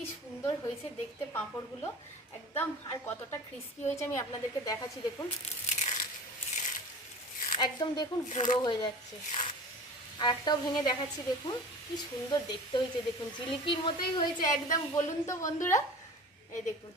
কি সুন্দর হয়েছে দেখতে পাঁপড়গুলো। একদম, আর কতটা ক্রিস্পি হয়েছে আমি আপনাদেরকে দেখাচ্ছি, দেখুন। একদম দেখুন, গুঁড়ো হয়ে যাচ্ছে। আর একটাও ভেঙে দেখাচ্ছি, দেখুন, কি সুন্দর দেখতে হয়েছে, দেখুন, জিলিপির মতোই হয়েছে, একদম, বলুন তো বন্ধুরা। এই দেখুন।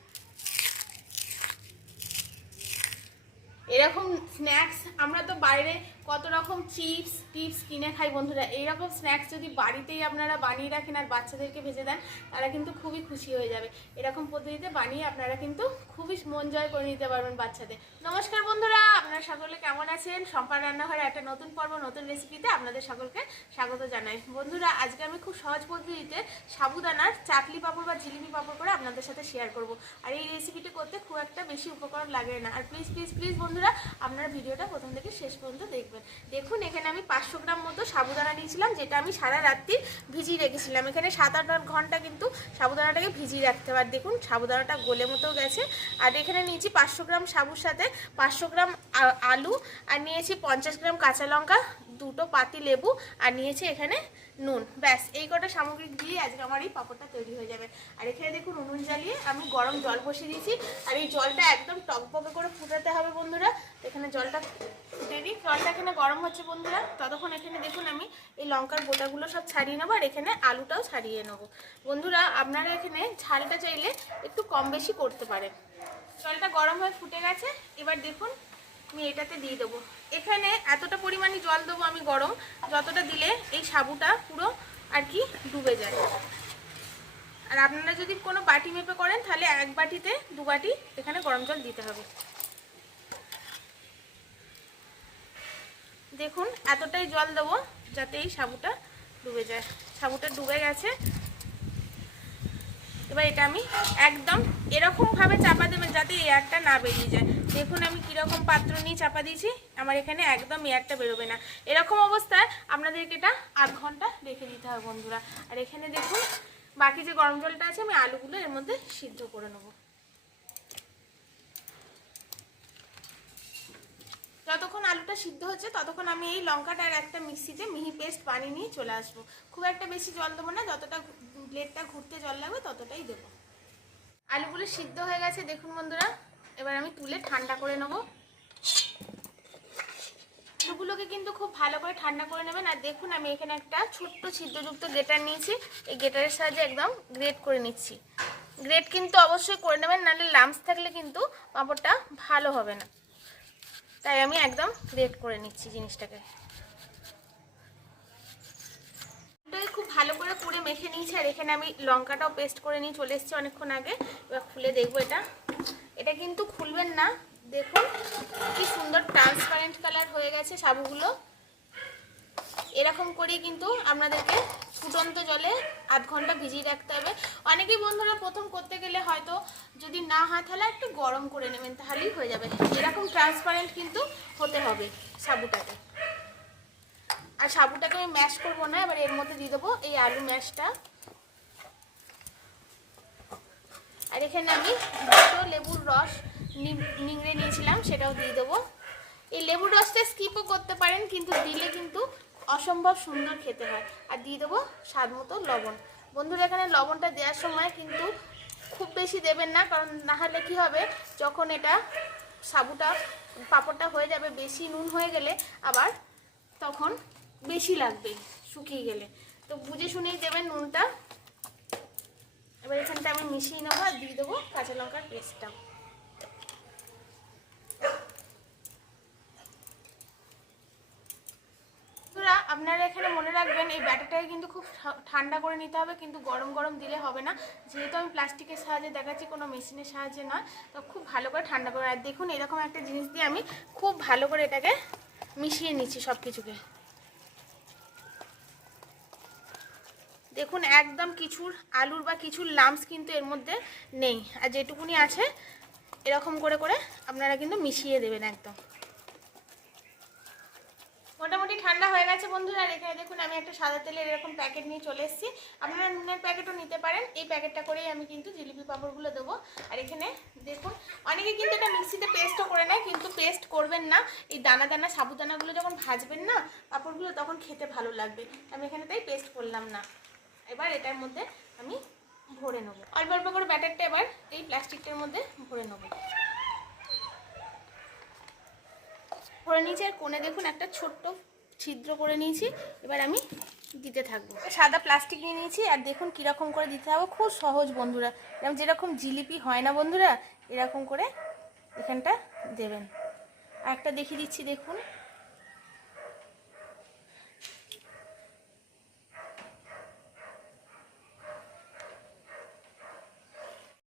এরকম স্ন্যাক্স আমরা তো বাইরে কত রকম চিপস, টিপস কিনে খাই বন্ধুরা। এইরকম স্ন্যাক্স যদি বাড়িতেই আপনারা বানিয়ে রাখেন আর বাচ্চাদেরকে ভেজে দেন, তারা কিন্তু খুবই খুশি হয়ে যাবে। এরকম পদ্ধতিতে বানিয়ে আপনারা কিন্তু খুবই মন জয় করে নিতে পারবেন বাচ্চাদের। নমস্কার বন্ধুরা, আপনারা সকলে কেমন আছেন? সম্পার রান্নাঘরে একটা নতুন পর্ব, নতুন রেসিপিতে আপনাদের সকলকে স্বাগত জানাই। বন্ধুরা, আজকে আমি খুব সহজ পদ্ধতিতে সাবুদানার চাটলি পাঁপড় বা জিলিপি পাপড় করে আপনাদের সাথে শেয়ার করব। আর এই রেসিপিটি করতে খুব একটা বেশি উপকরণ লাগে না। আর প্লিজ প্লিজ প্লিজ বন্ধুরা, আপনারা ভিডিওটা প্রথম থেকে শেষ পর্যন্ত দেখবেন। দেখুন, এখানে আমি পাঁচশো গ্রাম মতো সাবুদানা নিয়েছিলাম, যেটা আমি সারা রাত্রি ভিজিয়ে রেখেছিলাম। এখানে সাত আট ঘণ্টা কিন্তু সাবুদানাটাকে ভিজিয়ে রাখতে হবে। আর দেখুন, সাবুদানাটা গোলে মতো গেছে। আর এখানে নিয়েছি পাঁচশো গ্রাম সাবুর সাথে পাঁচশো গ্রাম আলু, আর নিয়েছি পঞ্চাশ গ্রাম কাঁচা লঙ্কা, দুটো পাতি লেবু, আর নিয়েছি এখানে নুন, ব্যাস, এই কটা সামগ্রিক দিয়ে আজকে আমার এই পাঁপড়টা তৈরি হয়ে যাবে। আর এখানে দেখুন উনুন জ্বালিয়ে আমি গরম জল বসিয়ে দিয়েছি। আর এই জলটা একদম টকবকে করে ফুটাতে হবে বন্ধুরা। এখানে জলটা ফুটে নিই জলটা এখানে গরম হচ্ছে বন্ধুরা। ততক্ষণ এখানে দেখুন আমি এই লঙ্কার গোটাগুলো সব ছাড়িয়ে নেব, আর এখানে আলুটাও ছাড়িয়ে নেব। বন্ধুরা, আপনারা এখানে ঝালটা চাইলে একটু কম বেশি করতে পারেন। জলটা গরম হয়ে ফুটে গেছে। এবার দেখুন আমি এটাতে দিয়ে দেবো। এখানে এতটা পরিমাণে জল দেবো আমি গরম, যতটা দিলে এই সাবুটা পুরো আর কি ডুবে যায়। আর আপনারা যদি কোনো বাটি মেপে করেন, তাহলে এক বাটিতে দু বাটি এখানে গরম জল দিতে হবে। দেখুন, এতটাই জল দেবো যাতে এই সাবুটা ডুবে যায়। সাবুটা ডুবে গেছে। এবার এটা আমি একদম এরকমভাবে চাপা দেবেন যাতে এয়ারটা না বেরিয়ে যায়। দেখুন আমি কীরকম পাত্র নিয়ে চাপা দিয়েছি। আমার এখানে একদম এয়ারটা বেরোবে না। এরকম অবস্থায় আপনাদেরকে এটা আধ ঘণ্টা রেখে দিতে হবে বন্ধুরা। আর এখানে দেখুন, বাকি যে গরম জলটা আছে, আমি আলুগুলো এর মধ্যে সিদ্ধ করে নেব। যতক্ষণ আলুটা সিদ্ধ হচ্ছে, ততক্ষণ আমি এই লঙ্কাটা আর একটা মিক্সিতে মিহি পেস্ট বানিয়ে নিয়ে চলে আসব। খুব একটা বেশি জল দেবো না, যতটা ব্লেডটা ঘুরতে জল লাগবে, ততটাই দেবো। আলুগুলো সিদ্ধ হয়ে গেছে, দেখুন বন্ধুরা। এবার আমি তুলে ঠান্ডা করে নেব। আলুগুলোকে কিন্তু খুব ভালো করে ঠান্ডা করে নেবেন। আর দেখুন, আমি এখানে একটা ছোট্ট ছিদ্রযুক্ত গ্রেটার নিয়েছি। এই গ্রেটারের সাহায্যে একদম গ্রেট করে নিচ্ছি। গ্রেট কিন্তু অবশ্যই করে নেবেন, নাহলে লামস থাকলে কিন্তু পাঁপড়টা ভালো হবে না। তাই আমি একদম গ্রেট করে নিচ্ছি জিনিসটাকে এটাকে খুব ভালো করে পুড়ে মেখে নিয়েছি আর এখানে আমি লঙ্কাটাও পেস্ট করে নিয়ে চলে এসেছি অনেকক্ষণ আগে। এবার খুলে দেখব এটা। এটা কিন্তু খুলবেন না। দেখুন কি সুন্দর ট্রান্সপারেন্ট কালার হয়ে গেছে সাবুগুলো এরকম করেই কিন্তু আপনাদেরকে ফুটন্ত জলে আধ ঘণ্টা ভিজিয়ে রাখতে হবে। অনেকেই বন্ধুরা প্রথম করতে গেলে হয়তো যদি না হয় তাহলে একটু গরম করে নেবেন, তাহলেই হয়ে যাবে। এরকম ট্রান্সপারেন্ট কিন্তু হতে হবে সাবুটাকে আর সাবুটাকে আমি ম্যাশ করব না, এবার এর মধ্যে দিয়ে দেবো এই আলু ম্যাশটা আর এখানে আমি দুটো লেবুর রস নিংড়ে নিয়েছিলাম, সেটাও দিয়ে দেবো। এই লেবুর রসটা স্কিপও করতে পারেন, কিন্তু দিলে কিন্তু অসম্ভব সুন্দর খেতে হয়। আর দিয়ে দেবো স্বাদ মতো লবণ। বন্ধুরা, এখানে লবণটা দেওয়ার সময় কিন্তু খুব বেশি দেবেন না, কারণ না হলে কী হবে, যখন এটা সাবুটা, পাঁপড়টা হয়ে যাবে, বেশি নুন হয়ে গেলে আবার তখন বেশি লাগবে শুকিয়ে গেলে। তো বুঝে শুনেই দেবেন নুনটা। এবার এখানটা আমি মিশিয়ে নেব আর দিয়ে দেবো কাঁচা লঙ্কার পেস্টটা। আপনারা এখানে মনে রাখবেন, এই ব্যাটারটাকে কিন্তু খুব ঠান্ডা করে নিতে হবে, কিন্তু গরম গরম দিলে হবে না। যেহেতু আমি প্লাস্টিকের সাহায্যে দেখাচ্ছি, কোনো মেশিনের সাহায্যে নয়, তো খুব ভালো করে ঠান্ডা করে আর দেখুন, এরকম একটা জিনিস দিয়ে আমি খুব ভালো করে এটাকে মিশিয়ে নিচ্ছি সব কিছুকে দেখুন, একদম কিছুর আলুর বা কিছুর লামস কিন্তু এর মধ্যে নেই। আর যেটুকুনি আছে, এরকম করে করে আপনারা কিন্তু মিশিয়ে দেবেন একদম। মোটামুটি ঠান্ডা হয়ে গেছে বন্ধুরা এখানে দেখুন, আমি একটা সাদা তেলের এরকম প্যাকেট নিয়ে চলে এসেছি। আপনারা নুনের প্যাকেটও নিতে পারেন, এই প্যাকেটটা করেই আমি কিন্তু জিলিপি পাঁপড়গুলো দেবো। আর এখানে দেখুন, অনেকে কিন্তু এটা মিক্সিতে পেস্টও করে নেয়, কিন্তু পেস্ট করবেন না। এই দানা দানা সাবুদানাগুলো যখন ভাজবেন না, পাঁপড়গুলো তখন খেতে ভালো লাগবে। আমি এখানে তাই পেস্ট করলাম না। এবার এটার মধ্যে আমি ভরে নেব। অল্প অল্প করে ব্যাটারটা এবার এই প্লাস্টিকটার মধ্যে ভরে নেব। ভরে নিয়েছি, আর কোণে দেখুন একটা ছোট্ট ছিদ্র করে নিয়েছি, এবার আমি দিতে থাকব। সাদা প্লাস্টিক নিয়ে নিয়েছি, আর দেখুন কীরকম করে দিতে হবে, খুব সহজ বন্ধুরা। এরকম যেরকম জিলিপি হয় না বন্ধুরা, এরকম করে এখানটা দেবেন। আর একটা দেখিয়ে দিচ্ছি, দেখুন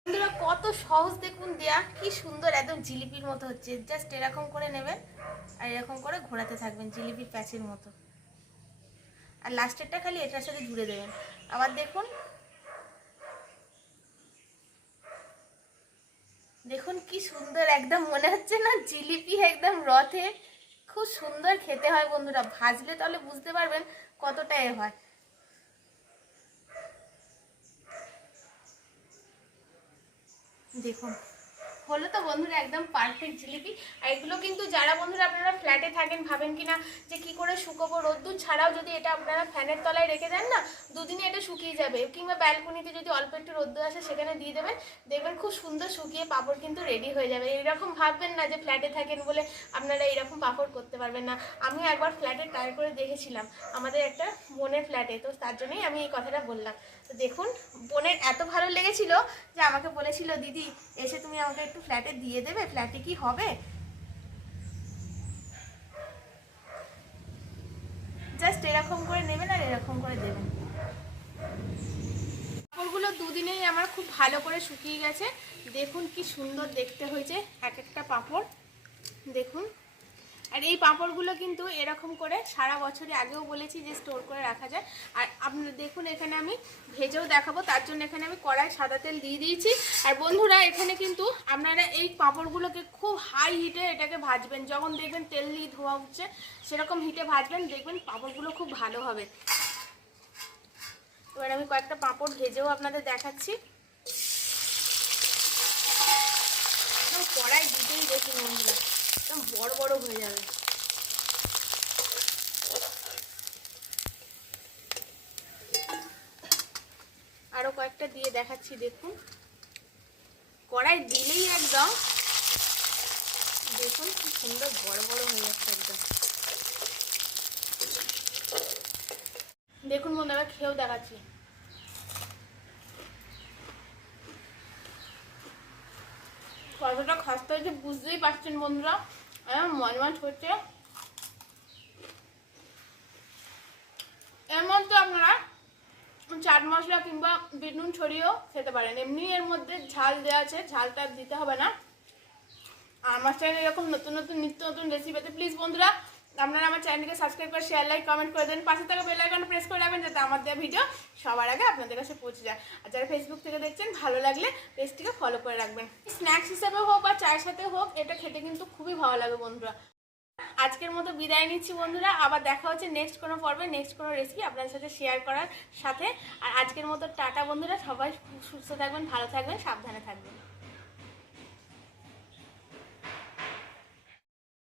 বন্ধুরা কত সহজ দেখুন দেয়া, কি সুন্দর একদম জিলিপির মতো হচ্ছে। জাস্ট এরকম করে নেবেন আর এরকম করে ঘোরাতে থাকবেন জিলিপির প্যাচের মতো। আর লাস্টেরটা খালি এটার সাথে জুড়ে দেবেন। আবার দেখুন। দেখুন কি সুন্দর, একদম মনে হচ্ছে না জিলিপি একদম রথে। খুব সুন্দর খেতে হয় বন্ধুরা, ভাজলে তাহলে বুঝতে পারবেন কতটা এ হয়। দেখুন। হলো তো বন্ধুরা একদম পারফেক্ট জিলিপি। আর এগুলো কিন্তু যারা বন্ধুরা আপনারা ফ্ল্যাটে থাকেন, ভাবেন কি না যে কি করে শুকোবো, রোদ্দুর ছাড়াও যদি এটা আপনারা ফ্যানের তলায় রেখে দেন না, দুদিনে এটা শুকিয়ে যাবে। কিংবা ব্যালকনিতে যদি অল্প একটু রোদ্দুর আসে, সেখানে দিয়ে দেবেন। দেখবেন খুব সুন্দর শুকিয়ে পাঁপড় কিন্তু রেডি হয়ে যাবে। এরকম ভাববেন না যে ফ্ল্যাটে থাকেন বলে আপনারা এরকম পাঁপড় করতে পারবেন না। আমি একবার ফ্ল্যাটে ট্রাই করে দেখেছিলাম, আমাদের একটা বোনের ফ্ল্যাটে তো তার জন্যই আমি এই কথাটা বললাম। তো দেখুন, বোনের এত ভালো লেগেছিল যে আমাকে বলেছিল, দিদি, এসে তুমি আমাকে একটু ফ্ল্যাটে দিয়ে দেবে ফ্ল্যাটে কি হবে? জাস্ট এরকম করে নেবেন আর এরকম করে দেবেন। কাপড়গুলো দুদিনেই আমার খুব ভালো করে শুকিয়ে গেছে। দেখুন কি সুন্দর দেখতে হয়েছে, এক একটা পাঁপড় দেখুন। আর এই পাঁপড়গুলো কিন্তু এরকম করে সারা বছরই আগেও বলেছি যে স্টোর করে রাখা যায়। আর আপনারা দেখুন, এখানে আমি ভেজেও দেখাবো। তার জন্য এখানে আমি কড়াই সাদা তেল দিয়ে দিয়েছি। আর বন্ধুরা, এখানে কিন্তু আপনারা এই পাঁপড়গুলোকে খুব হাই হিটে এটাকে ভাজবেন। যখন দেখবেন তেল দিয়ে ধোয়া উঠছে সেরকম হিটে ভাজবেন, দেখবেন পাঁপড়গুলো খুব ভালো হবে। এবার আমি কয়েকটা পাঁপড় ভেজেও আপনাদের দেখাচ্ছি। কড়াই দিতেই দেখি বন্ধুরা। একদম বড় বড় হয়ে যাবে। আরও কয়েকটা দিয়ে দেখাচ্ছি, দেখুন। কড়াই দিলেই একদম দেখুন কি সুন্দর বড় বড় হয়ে যাচ্ছে একদম। দেখুন বন্ধুরা, খেয়েও দেখাচ্ছি। কতটা খাস্তা হয়েছে বুঝতেই পারছেন বন্ধুরা। মজমাজ হচ্ছে। এর মধ্যে আপনারা চাট মশলা কিংবা বিটনুন ছড়িয়েও খেতে পারেন। এমনি এর মধ্যে ঝাল দেওয়া আছে, ঝালটা দিতে হবে না। আমার চ্যানেলে এরকম নতুন নতুন নিত্য নতুন রেসিপিতে পেতে প্লিজ বন্ধুরা আপনারা আমার চ্যানেলকে সাবস্ক্রাইব করে শেয়ার লাইক কমেন্ট করে দেন। পাশে থাকা বেল আইকন প্রেস করে রাখবেন যাতে আমার দেওয়া ভিডিও সবার আগে আপনাদের কাছে পৌঁছে যায়। আর যারা ফেসবুক থেকে দেখছেন, ভালো লাগলে পেজটিকে ফলো করে রাখবেন। স্ন্যাক্স হিসাবে হোক বা চায়ের সাথে হোক, এটা খেতে কিন্তু খুবই ভালো লাগে বন্ধুরা। আজকের মতো বিদায় নিচ্ছি বন্ধুরা। আবার দেখা হচ্ছে নেক্সট কোনো পর্বে নেক্সট কোনো রেসিপি আপনাদের সাথে শেয়ার করার সাথে। আর আজকের মতো টাটা বন্ধুরা। সবাই সুস্থ থাকবেন, ভালো থাকবেন, সাবধানে থাকবেন।